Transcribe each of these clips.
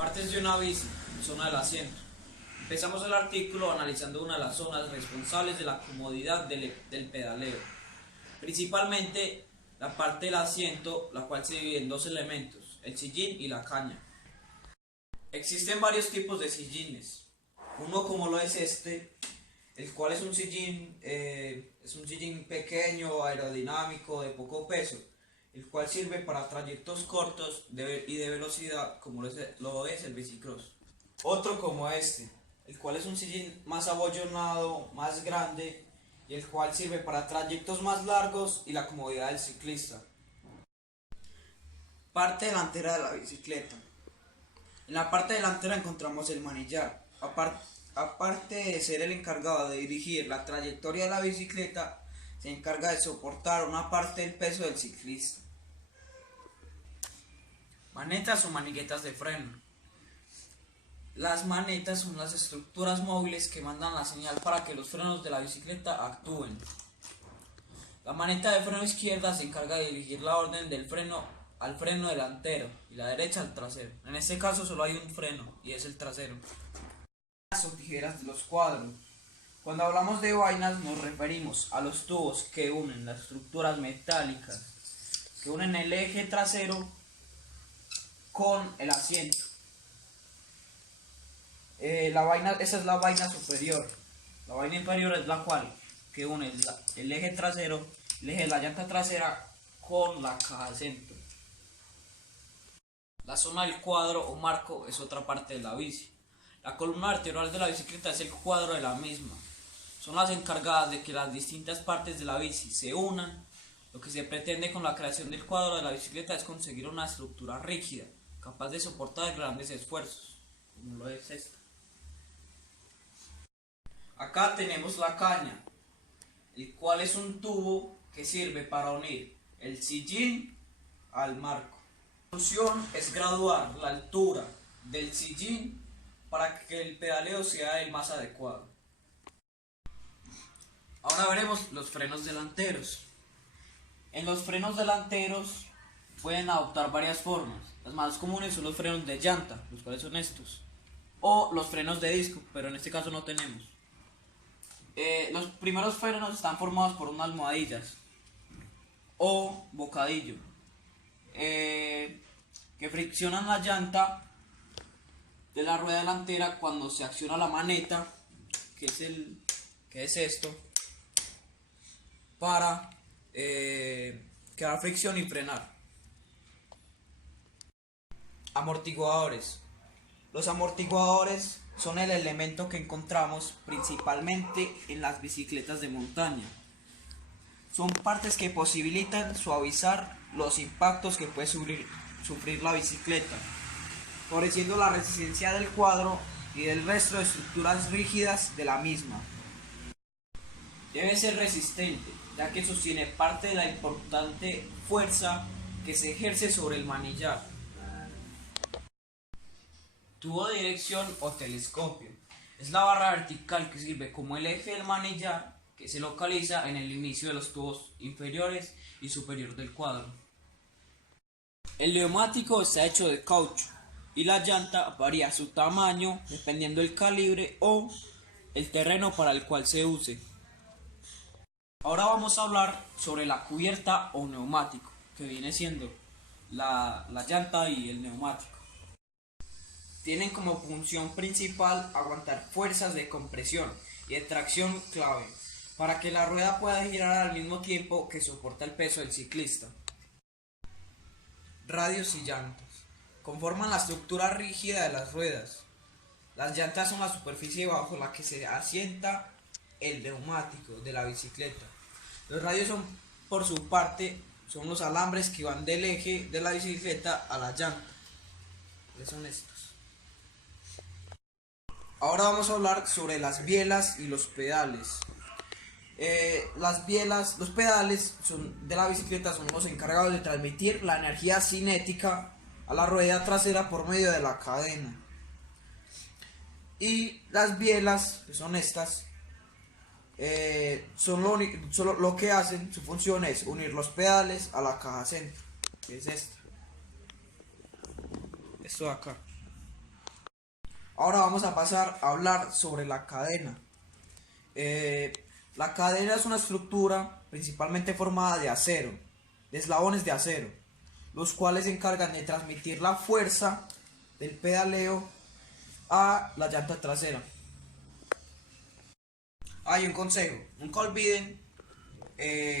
Partes de una bici, zona del asiento. Empezamos el artículo analizando una de las zonas responsables de la comodidad del pedaleo. Principalmente la parte del asiento, la cual se divide en dos elementos, el sillín y la caña. Existen varios tipos de sillines. Uno como lo es este, el cual es un sillín pequeño, aerodinámico, de poco peso, el cual sirve para trayectos cortos y de velocidad, como lo es el bicicross. Otro como este, el cual es un sillín más abollonado, más grande, y el cual sirve para trayectos más largos y la comodidad del ciclista. Parte delantera de la bicicleta. En la parte delantera encontramos el manillar. Aparte de ser el encargado de dirigir la trayectoria de la bicicleta, se encarga de soportar una parte del peso del ciclista. Manetas o maniguetas de freno. Las manetas son las estructuras móviles que mandan la señal para que los frenos de la bicicleta actúen. La maneta de freno izquierda se encarga de dirigir la orden del freno al freno delantero y la derecha al trasero. En este caso solo hay un freno y es el trasero. O tijeras de los cuadros. Cuando hablamos de vainas nos referimos a los tubos que unen las estructuras metálicas, que unen el eje trasero con el asiento. Esa es la vaina superior. La vaina inferior es la cual que une el eje trasero, el eje de la llanta trasera con la caja de centro. La zona del cuadro o marco es otra parte de la bici. La columna vertebral de la bicicleta es el cuadro de la misma. Son las encargadas de que las distintas partes de la bici se unan. Lo que se pretende con la creación del cuadro de la bicicleta es conseguir una estructura rígida, capaz de soportar grandes esfuerzos, como lo es esta. Acá tenemos la caña, el cual es un tubo que sirve para unir el sillín al marco. La solución es graduar la altura del sillín para que el pedaleo sea el más adecuado. Ahora veremos los frenos delanteros. En los frenos delanteros pueden adoptar varias formas. Las más comunes son los frenos de llanta, los cuales son estos, o los frenos de disco, pero en este caso no tenemos. Los primeros frenos están formados por unas almohadillas o bocadillo que friccionan la llanta de la rueda delantera cuando se acciona la maneta, que es esto, para crear fricción y frenar. Amortiguadores. Los amortiguadores son el elemento que encontramos principalmente en las bicicletas de montaña. Son partes que posibilitan suavizar los impactos que puede sufrir la bicicleta, favoreciendo la resistencia del cuadro y del resto de estructuras rígidas de la misma. Debe ser resistente, ya que sostiene parte de la importante fuerza que se ejerce sobre el manillar. Tubo de dirección o telescopio. Es la barra vertical que sirve como el eje del manillar, que se localiza en el inicio de los tubos inferiores y superior del cuadro. El neumático está hecho de caucho y la llanta varía su tamaño dependiendo del calibre o el terreno para el cual se use. Ahora vamos a hablar sobre la cubierta o neumático, que viene siendo la llanta y el neumático. Tienen como función principal aguantar fuerzas de compresión y de tracción clave para que la rueda pueda girar al mismo tiempo que soporta el peso del ciclista. Radios y llantas conforman la estructura rígida de las ruedas. Las llantas son la superficie bajo la que se asienta el neumático de la bicicleta. Los radios son, por su parte, son los alambres que van del eje de la bicicleta a la llanta. ¿Qué son estos? Ahora vamos a hablar sobre las bielas y los pedales. Los pedales de la bicicleta son los encargados de transmitir la energía cinética a la rueda trasera por medio de la cadena. Y las bielas, que son estas, solo lo que hacen, su función es unir los pedales a la caja centro, que es esta. Esto de acá. Ahora vamos a pasar a hablar sobre la cadena. La cadena es una estructura principalmente formada de acero, de eslabones de acero, los cuales se encargan de transmitir la fuerza del pedaleo a la llanta trasera. Hay un consejo, nunca olviden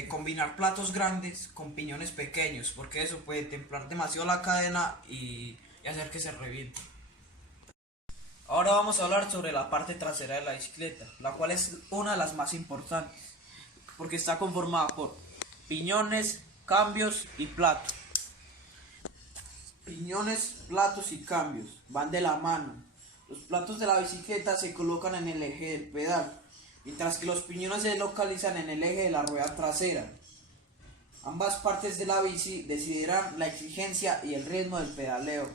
combinar platos grandes con piñones pequeños, porque eso puede templar demasiado la cadena y hacer que se reviente. Ahora vamos a hablar sobre la parte trasera de la bicicleta, la cual es una de las más importantes, porque está conformada por piñones, cambios y platos. Piñones, platos y cambios van de la mano. Los platos de la bicicleta se colocan en el eje del pedal, mientras que los piñones se localizan en el eje de la rueda trasera. Ambas partes de la bici decidirán la exigencia y el ritmo del pedaleo.